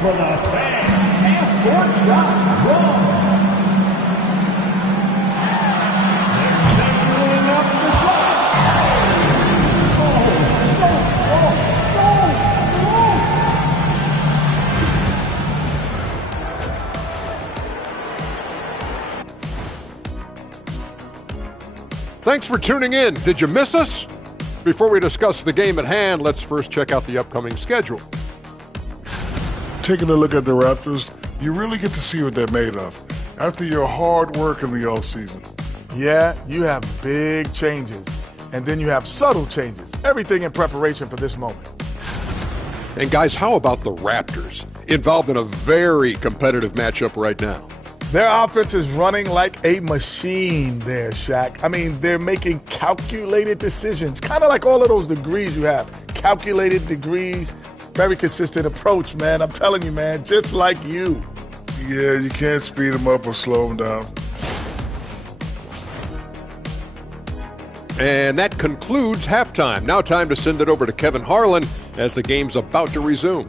For the fan, half-court shot drawn. They're measuring up the shot. Oh, so close, Thanks for tuning in. Did you miss us? Before we discuss the game at hand, let's first check out the upcoming schedule. Taking a look at the Raptors, you really get to see what they're made of after your hard work in the offseason. Yeah, you have big changes, and then you have subtle changes. Everything in preparation for this moment. And guys, how about the Raptors? Involved in a very competitive matchup right now. Their offense is running like a machine there, Shaq. I mean, they're making calculated decisions, kind of like all of those degrees you have. Calculated degrees, very consistent approach, man. I'm telling you, man, just like you. Yeah, you can't speed them up or slow them down. And that concludes halftime. Now time to send it over to Kevin Harlan as the game's about to resume.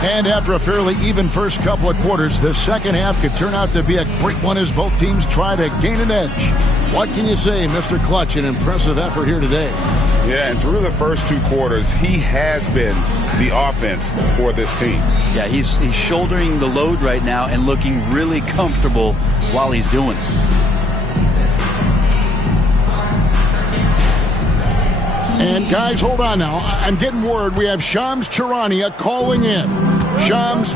And after a fairly even first couple of quarters, the second half could turn out to be a great one as both teams try to gain an edge. What can you say, Mr. Clutch? An impressive effort here today. Yeah, and through the first two quarters, he has been the offense for this team. Yeah, he's shouldering the load right now and looking really comfortable while he's doing it. And guys, hold on now. I'm getting word we have Shams Charania calling in. Shams.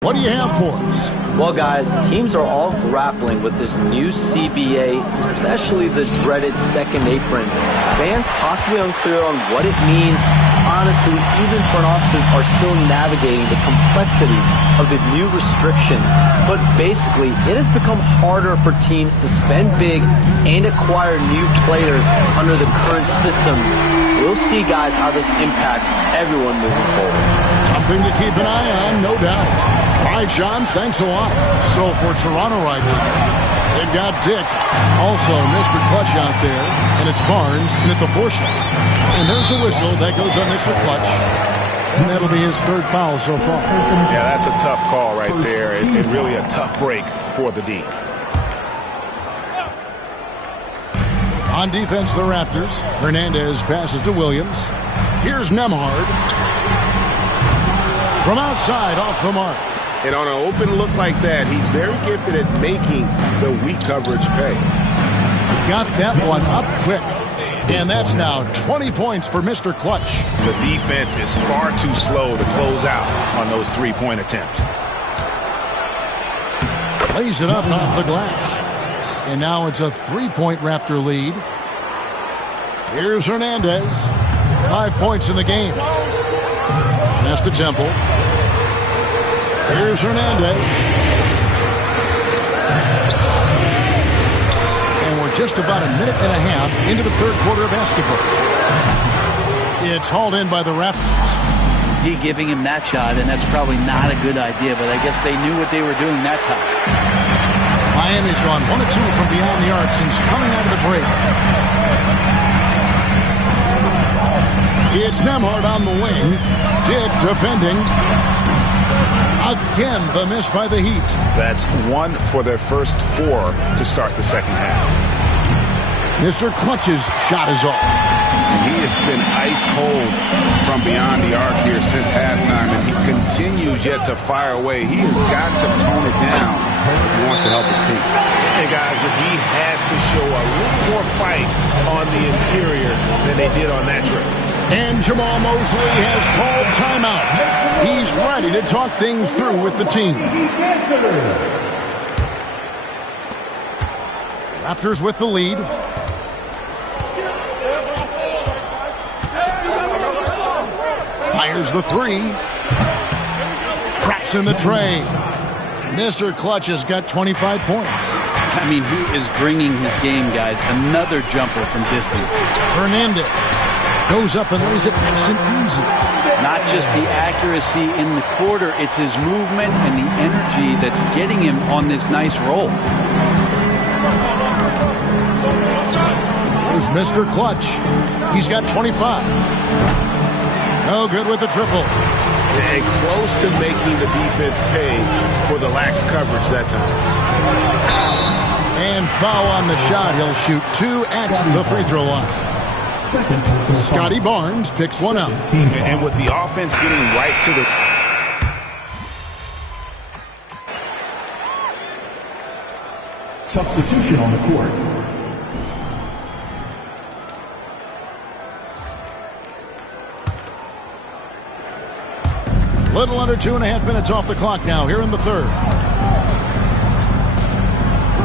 What do you have for us? Well, guys, teams are all grappling with this new CBA, especially the dreaded second apron. Fans possibly unclear on what it means. Honestly, even front offices are still navigating the complexities of the new restrictions. But basically, it has become harder for teams to spend big and acquire new players under the current systems. We'll see, guys, how this impacts everyone moving forward. Something to keep an eye on, no doubt. All right, John, thanks a lot. So for Toronto right now, they've got Dick, also Mr. Clutch out there, and it's Barnes in at the foreshot. And there's a whistle that goes on Mr. Clutch, and that'll be his third foul so far. Yeah, that's a tough call right there, and really a tough break for the D. On defense, the Raptors. Hernandez passes to Williams. Here's Nembhard. From outside, off the mark. And on an open look like that, he's very gifted at making the weak coverage pay. Got that one up quick. And that's now 20 points for Mr. Clutch. The defense is far too slow to close out on those three-point attempts. Plays it up and off the glass. And now it's a three-point Raptor lead. Here's Hernandez. 5 points in the game. That's to Temple. Here's Hernandez. And we're just about a minute and a half into the third quarter of basketball. It's hauled in by the Raptors. D giving him that shot, and that's probably not a good idea, but I guess they knew what they were doing that time. Miami's gone 1 of 2 from beyond the arc since coming out of the break. It's Nembhard on the wing. Dick defending. Again, the miss by the Heat. That's 1 for their first 4 to start the second half. Mr. Clutch's shot is off. And he has been ice cold from beyond the arc here since halftime, and he continues yet to fire away. He has got to tone it down if he wants to help his team. Hey, guys, the D has to show a little more fight on the interior than they did on that trip. And Jamal Mosley has called timeout. He's ready to talk things through with the team. Raptors with the lead. Fires the three. Drops in the tray. Mr. Clutch has got 25 points. I mean, he is bringing his game, guys. Another jumper from distance. Hernandez goes up and lays it nice and easy. Not just the accuracy in the quarter, it's his movement and the energy that's getting him on this nice roll. Here's Mr. Clutch. He's got 25. No good with the triple. And close to making the defense pay for the lax coverage that time. And foul on the shot. He'll shoot 2 at the free throw line. Scotty Barnes picks one up. And with the offense getting right to the... Substitution on the court. Little under 2.5 minutes off the clock now here in the third.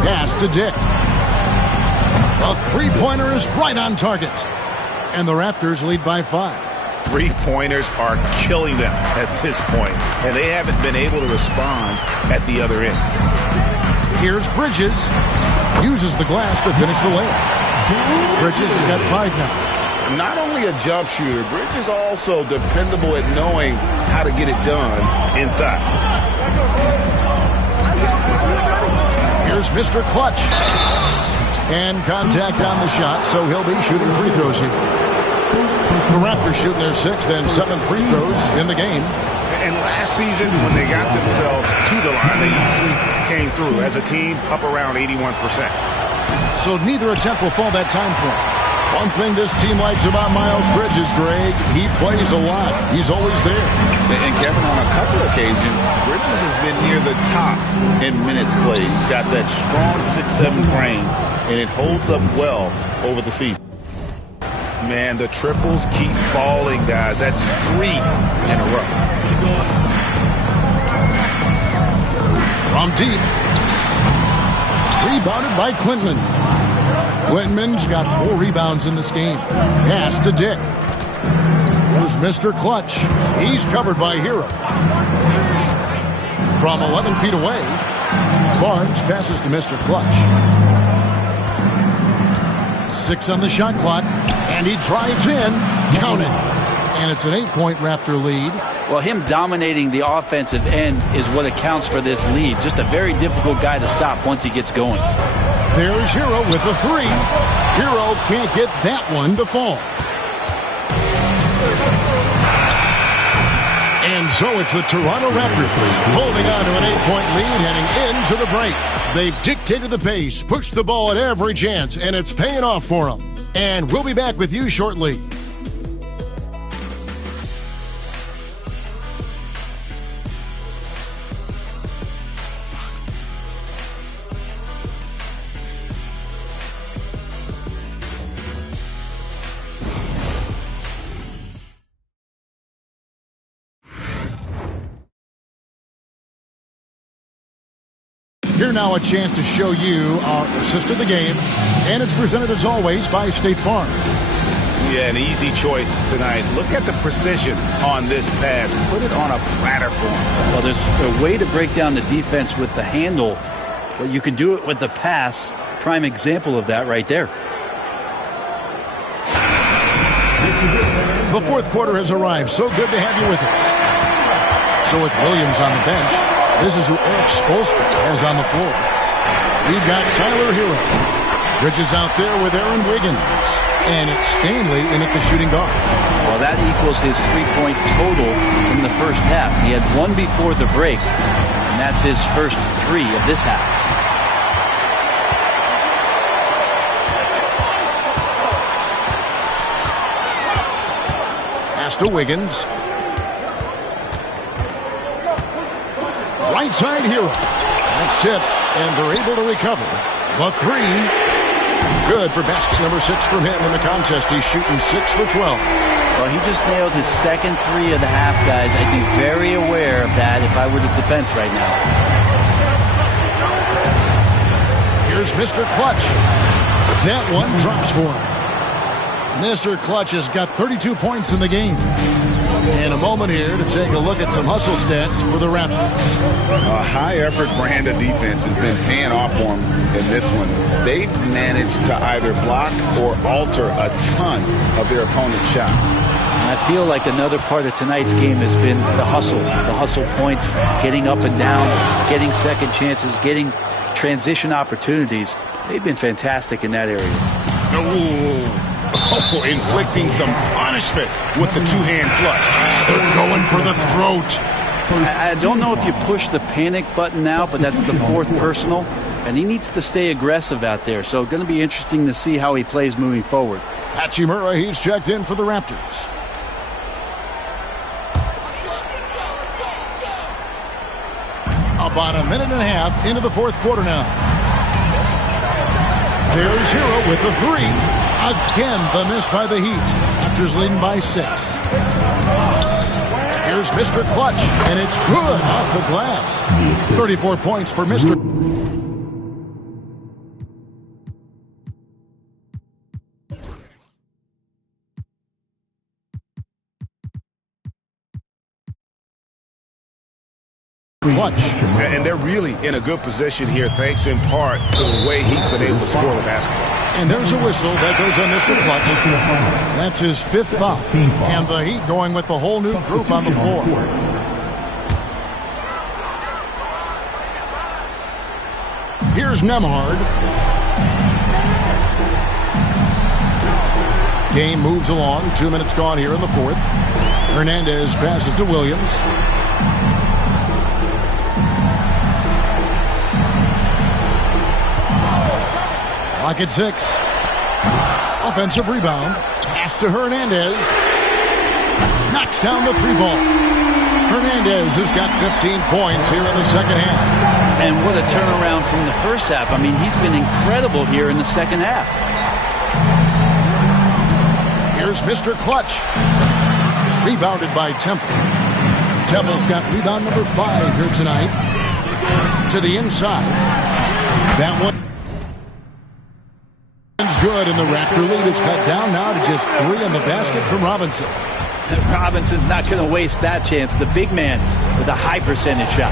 Pass to Dick. A three-pointer is right on target. And the Raptors lead by 5. Three-pointers are killing them at this point, and they haven't been able to respond at the other end. Here's Bridges. Uses the glass to finish the layup. Bridges has got 5 now. Not only a jump shooter, Bridges also dependable at knowing how to get it done inside. Here's Mr. Clutch. And contact on the shot, so he'll be shooting free throws here. The Raptors shooting their 6th and 7th free throws in the game. And last season, when they got themselves to the line, they usually came through as a team up around 81%. So neither attempt will fall that time frame. One thing this team likes about Miles Bridges, Greg, he plays a lot. He's always there. And Kevin, on a couple occasions, Bridges has been near the top in minutes played. He's got that strong 6'7" frame, and it holds up well over the season. Man, the triples keep falling, guys. That's 3 in a row. From deep. Rebounded by Quintman. Quintman's got 4 rebounds in this game. Pass to Dick. Here's Mr. Clutch. He's covered by Hero. From 11 feet away, Barnes passes to Mr. Clutch. 6 on the shot clock, and he drives in. Count it. And it's an 8-point Raptor lead. Well, him dominating the offensive end is what accounts for this lead. Just a very difficult guy to stop once he gets going. There's Hero with the 3. Hero can't get that one to fall. And so it's the Toronto Raptors holding on to an 8-point lead heading into the break. They've dictated the pace, pushed the ball at every chance, and it's paying off for them. And we'll be back with you shortly. Here now a chance to show you our assist of the game, and it's presented as always by State Farm. Yeah, an easy choice tonight. Look at the precision on this pass. Put it on a platter for him. Well, there's a way to break down the defense with the handle, but you can do it with the pass. Prime example of that right there. The fourth quarter has arrived. So good to have you with us. So with Williams on the bench, this is who Eric Spoelstra has on the floor. We've got Tyler Hero. Bridges out there with Aaron Wiggins. And it's Stanley in at the shooting guard. Well, that equals his 3-point total from the first half. He had 1 before the break, and that's his first 3 of this half. Pass to Wiggins. Right side Hero. That's tipped, and they're able to recover. The 3. Good for basket number 6 from him in the contest. He's shooting 6 for 12. Well, he just nailed his second 3 of the half, guys. I'd be very aware of that if I were the defense right now. Here's Mr. Clutch. That one drops for him. Mr. Clutch has got 32 points in the game. And a moment here to take a look at some hustle stats for the Raptors. A high-effort brand of defense has been paying off for them in this one. They've managed to either block or alter a ton of their opponent's shots. And I feel like another part of tonight's game has been the hustle points, getting up and down, getting second chances, getting transition opportunities. They've been fantastic in that area. Oh, inflicting some punishment with the two-hand flush. They're going for the throat. I don't know if you push the panic button now, but that's the fourth personal, and he needs to stay aggressive out there. So going to be interesting to see how he plays moving forward. Hachimura, he's checked in for the Raptors. About a minute and a half into the fourth quarter now. There's Hero with the three. Again, the miss by the Heat. Raptors leading by 6. Here's Mr. Clutch, and it's good off the glass. 34 points for Mr. Clutch. And they're really in a good position here, thanks in part to the way he's been able to score the basketball. And there's a whistle that goes on Mr. Clutch. That's his 5th foul. And the Heat going with the whole new group on the floor. Here's Nembhard. Game moves along. 2 minutes gone here in the fourth. Hernandez passes to Williams. Clock at 6. Offensive rebound. Pass to Hernandez. Knocks down the 3 ball. Hernandez has got 15 points here in the second half. And what a turnaround from the first half. I mean, he's been incredible here in the second half. Here's Mr. Clutch. Rebounded by Temple. Temple's got rebound number 5 here tonight. To the inside. That one good, and the Raptor lead is cut down now to just 3 in the basket from Robinson. Robinson's not going to waste that chance. The big man with a high percentage shot.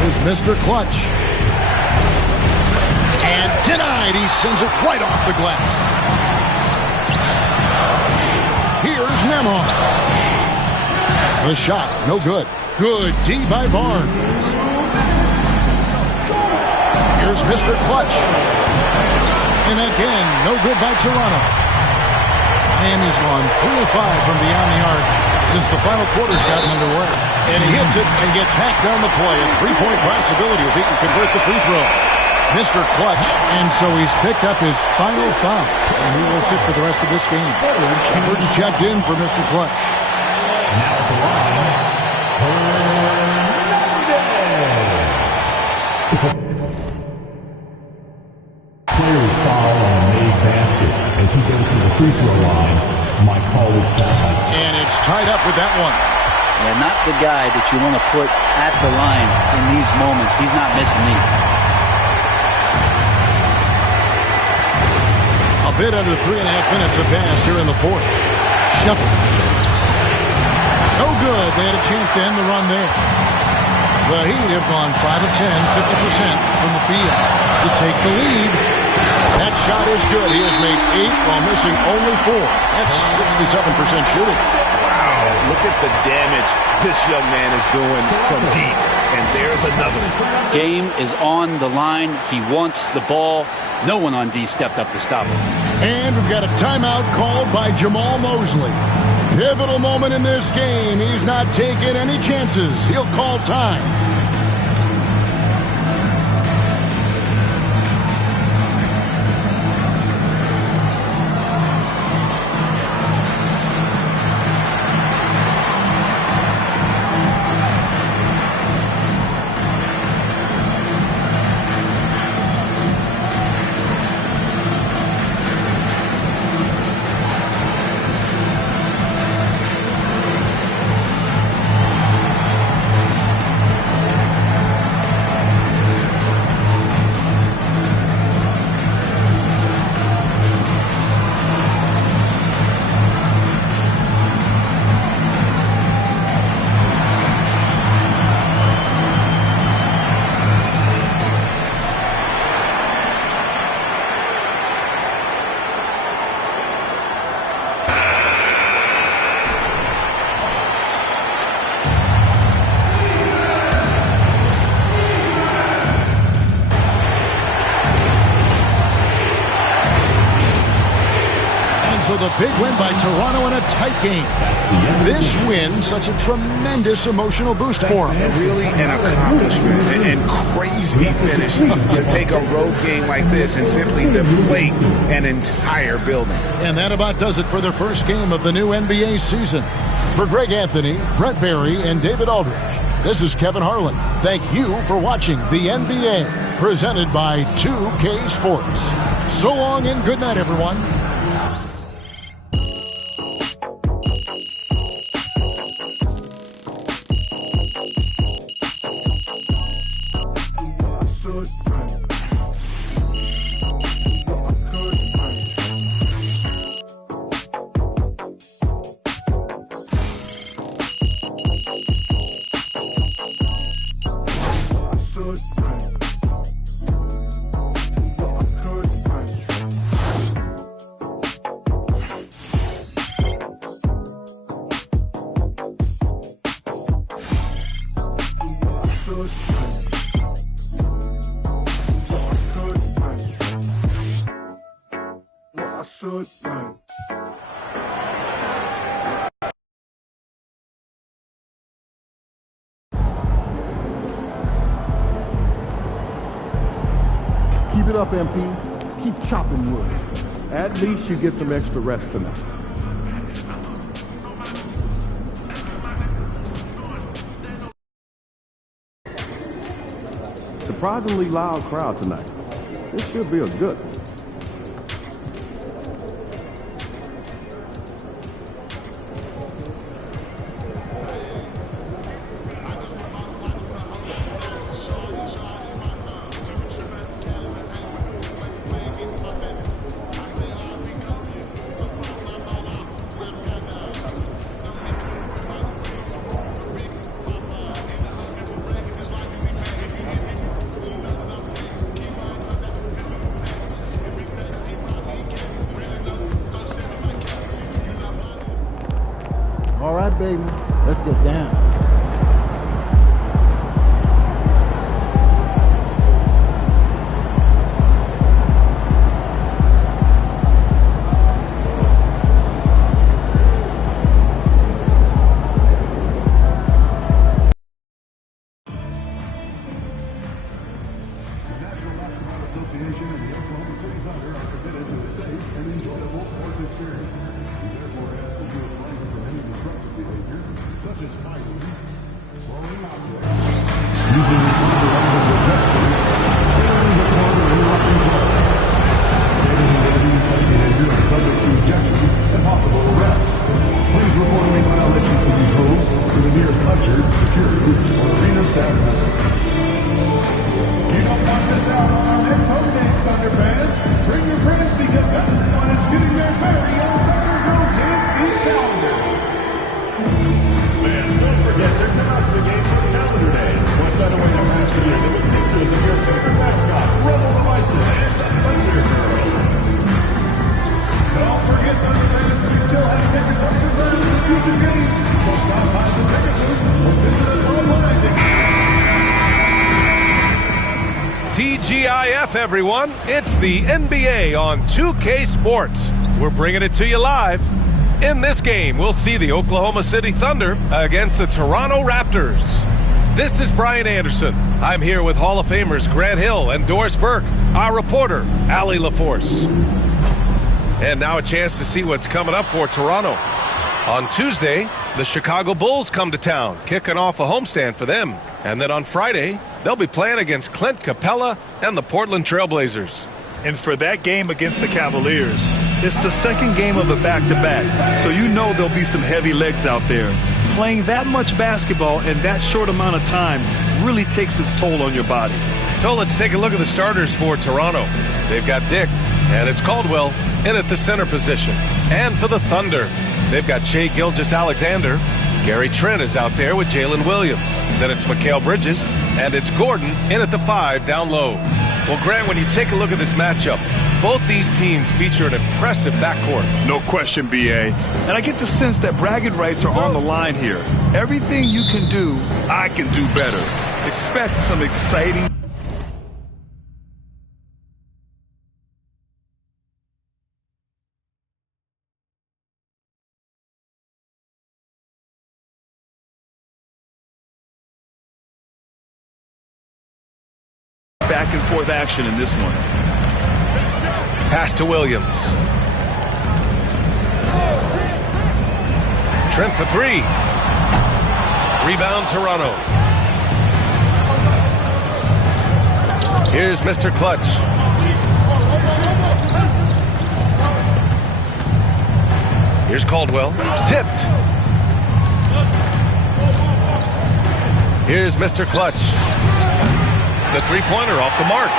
Here's Mr. Clutch. And denied. He sends it right off the glass. Here's Nembhard. The shot, no good. Good D by Barnes. Here's Mr. Clutch. And again, no good by Toronto. Miami's gone 3 of 5 from beyond the arc since the final quarter's gotten underway. And he hits it and gets hacked down the play. A 3-point possibility if he can convert the free throw. Mr. Clutch, and so he's picked up his final foul. And he will sit for the rest of this game. Edwards checked in for Mr. Clutch. Now at the line, player's foul on a made basket as he goes to the free throw line. My colleague Sal. And it's tied up with that one. Yeah, not the guy that you want to put at the line in these moments. He's not missing these. A bit under 3.5 minutes have passed here in the fourth. Shepherd. No good. They had a chance to end the run there. The Heat have gone 5 of 10, 50% from the field to take the lead. That shot is good. He has made 8 while missing only 4. That's 67% shooting. Wow, look at the damage this young man is doing from deep. And there's another one. Game is on the line. He wants the ball. No one on D stepped up to stop him. And we've got a timeout called by Jamal Mosley. Pivotal moment in this game. He's not taking any chances. He'll call time. big win by Toronto in a tight game. This win, such a tremendous emotional boost for them. Really an accomplishment and crazy finish to take a road game like this and simply deflate an entire building. And that about does it for the first game of the new NBA season. For Greg Anthony, Brett Barry, and David Aldridge, this is Kevin Harlan. Thank you for watching the NBA, presented by 2K Sports. So long and good night, everyone. Keep it up, MP. Keep chopping wood. At least you get some extra rest tonight. Surprisingly loud crowd tonight. This should be a good one. All right, baby, let's get down. Association and the Oklahoma City Thunder are committed to a safe and enjoyable sports experience. We therefore ask that you refrain from any disruptive behavior, such as fighting, throwing objects, using unproductive protection, tearing the cord or interrupting play. Engaging in any such behavior is subject to ejection and possible arrest. Please report any violations of these rules to the nearest usher, security, or arena staff member. You don't want to miss out on our next home game, Thunder fans. Bring your friends because everyone is getting their very own Thunder Girls Dance Theme calendar. And don't forget, there's an outfit game for Calendar Day. What better way to pass the year than with pictures of your favorite mascot, Rebel Devices, and the Thunder Girls. Don't forget, Thunder fans, we still have tickets up for grabs for future games. So stop by the ticket booth or visit us online. TGIF, everyone. It's the NBA on 2K Sports. We're bringing it to you live. In this game, we'll see the Oklahoma City Thunder against the Toronto Raptors. This is Brian Anderson. I'm here with Hall of Famers Grant Hill and Doris Burke, our reporter, Allie LaForce. And now a chance to see what's coming up for Toronto. On Tuesday, the Chicago Bulls come to town, kicking off a homestand for them. And then on Friday, they'll be playing against Clint Capella and the Portland Trailblazers. And for that game against the Cavaliers, it's the second game of a back-to-back, so you know there'll be some heavy legs out there. Playing that much basketball in that short amount of time really takes its toll on your body. So let's take a look at the starters for Toronto. They've got Dick, and it's Caldwell in at the center position. And for the Thunder, they've got Shai Gilgeous-Alexander. Gary Trent is out there with Jalen Williams. Then it's Mikal Bridges, and it's Gordon in at the 5 down low. Well, Grant, when you take a look at this matchup, both these teams feature an impressive backcourt. No question, B.A. And I get the sense that bragging rights are on the line here. Everything you can do, I can do better. Expect some exciting back-and-forth action in this one. Pass to Williams. Trent for three. Rebound Toronto. Here's Mr. Clutch. Here's Caldwell. Tipped. Here's Mr. Clutch. The three-pointer off the mark.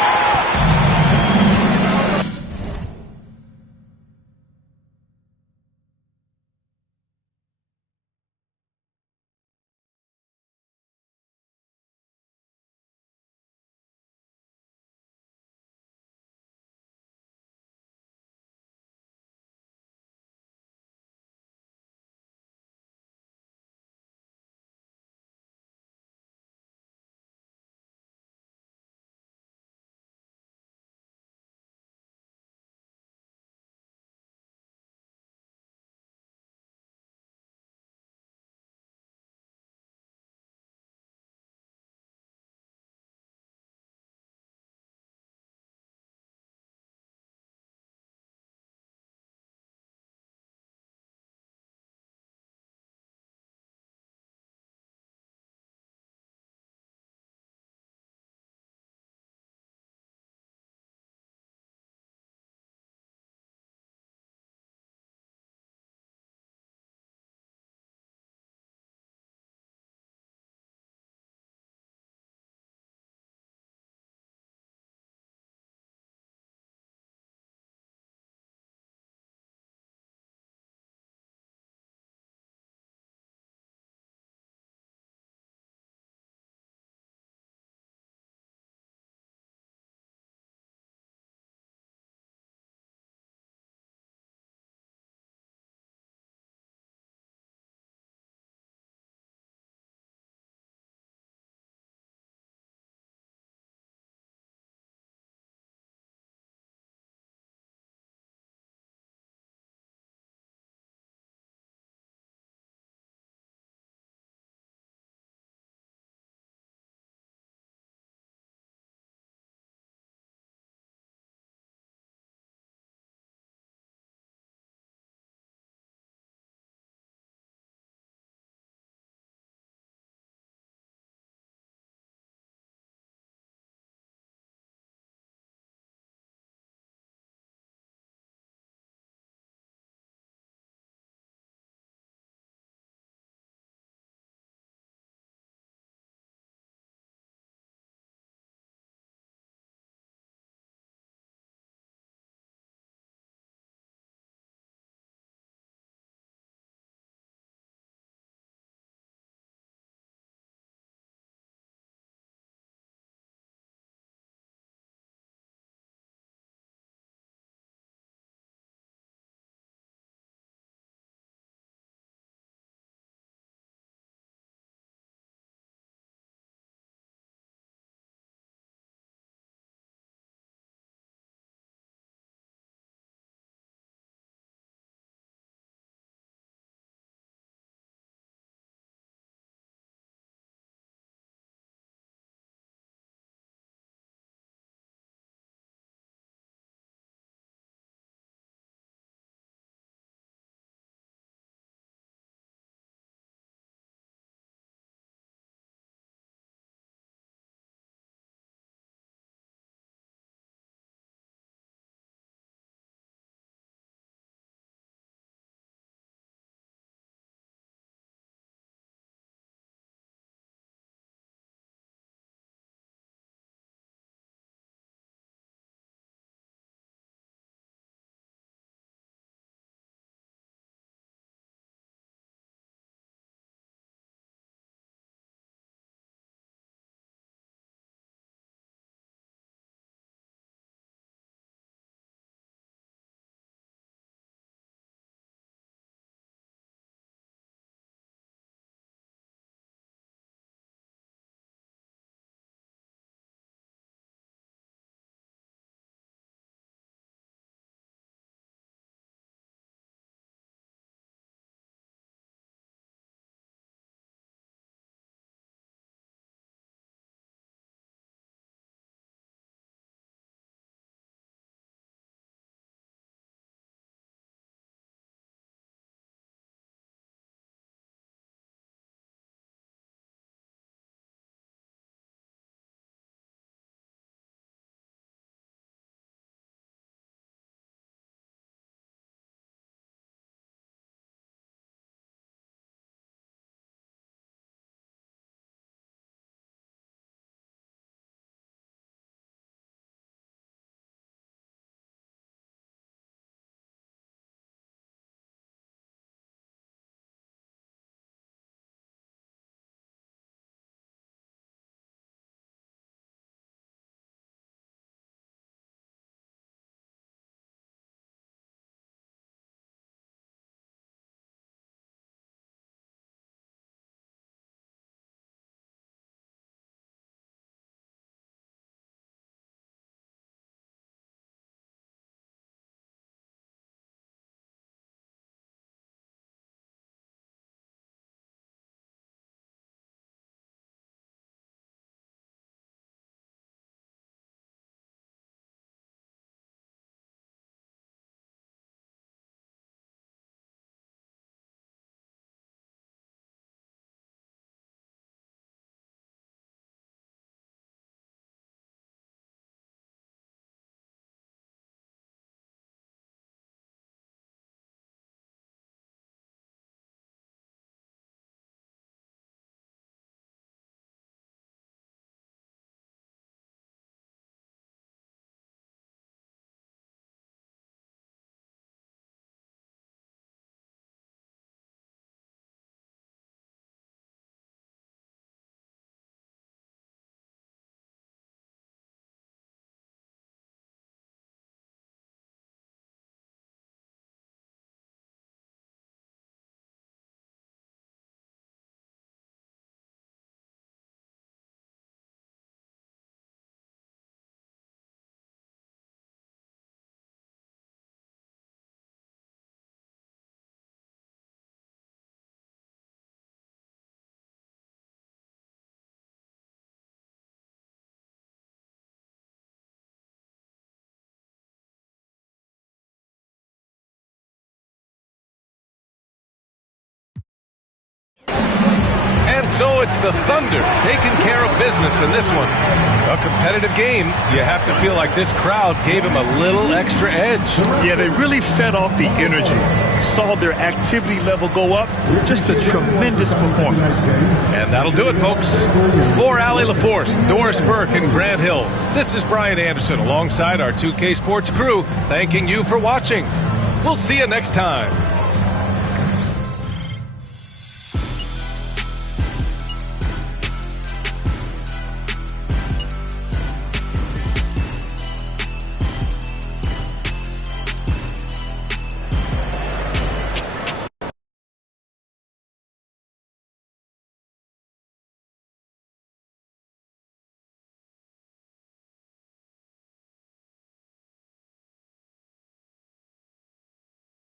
So it's the Thunder taking care of business in this one. A competitive game. You have to feel like this crowd gave him a little extra edge. Yeah, they really fed off the energy. Saw their activity level go up. Just a tremendous performance. And that'll do it, folks. For Allie LaForce, Doris Burke, and Grant Hill, this is Brian Anderson alongside our 2K Sports crew, thanking you for watching. We'll see you next time.